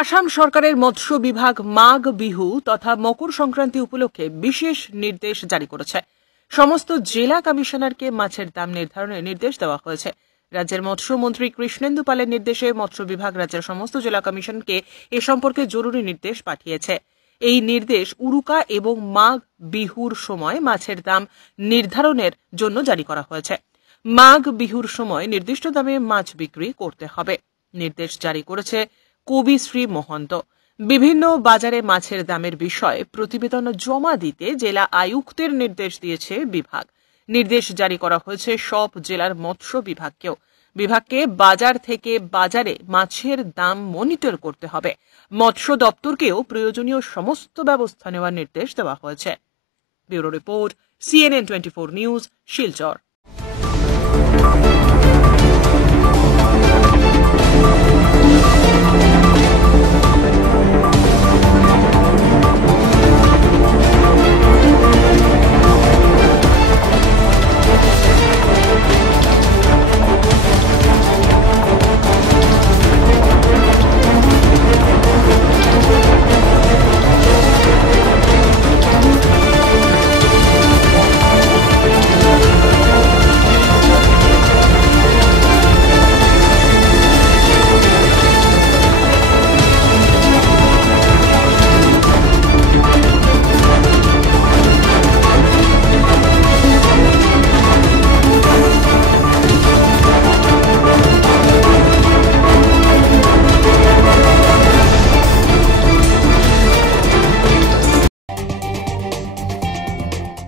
আসাম সরকারের মৎস্য বিভাগ মাঘ বিহু তথা মকর সংক্রান্তি উপলক্ষে বিশেষ নির্দেশ জারি করেছে। সমস্ত জেলা কমিশনারকে মাছের দাম নির্ধারণের নির্দেশ দেওয়া হয়েছে। রাজ্যের মৎস্যমন্ত্রী কৃষ্ণেন্দু পালের নির্দেশে মৎস্য বিভাগ রাজ্যের সমস্ত জেলা কমিশনকে এ সম্পর্কে জরুরি নির্দেশ পাঠিয়েছে। এই নির্দেশ উরুকা এবং মাঘ বিহুর সময় মাছের দাম নির্ধারণের জন্য জারি করা হয়েছে। মাঘ বিহুর সময় নির্দিষ্ট দামে মাছ বিক্রি করতে হবে। নির্দেশ জারি করেছে কবি শ্রী মহন্ত। বিভিন্ন বাজারে মাছের দামের বিষয়ে প্রতিবেদন জমা দিতে জেলা আয়ুক্তের নির্দেশ দিয়েছে বিভাগ। নির্দেশ জারি করা হয়েছে সব জেলার মৎস্য বিভাগকেও। বিভাগকে বাজার থেকে বাজারে মাছের দাম মনিটর করতে হবে। মৎস্য দপ্তরকেও প্রয়োজনীয় সমস্ত ব্যবস্থা নেওয়ার নির্দেশ দেওয়া হয়েছে। Bureau report, CNN24 news, Silchar.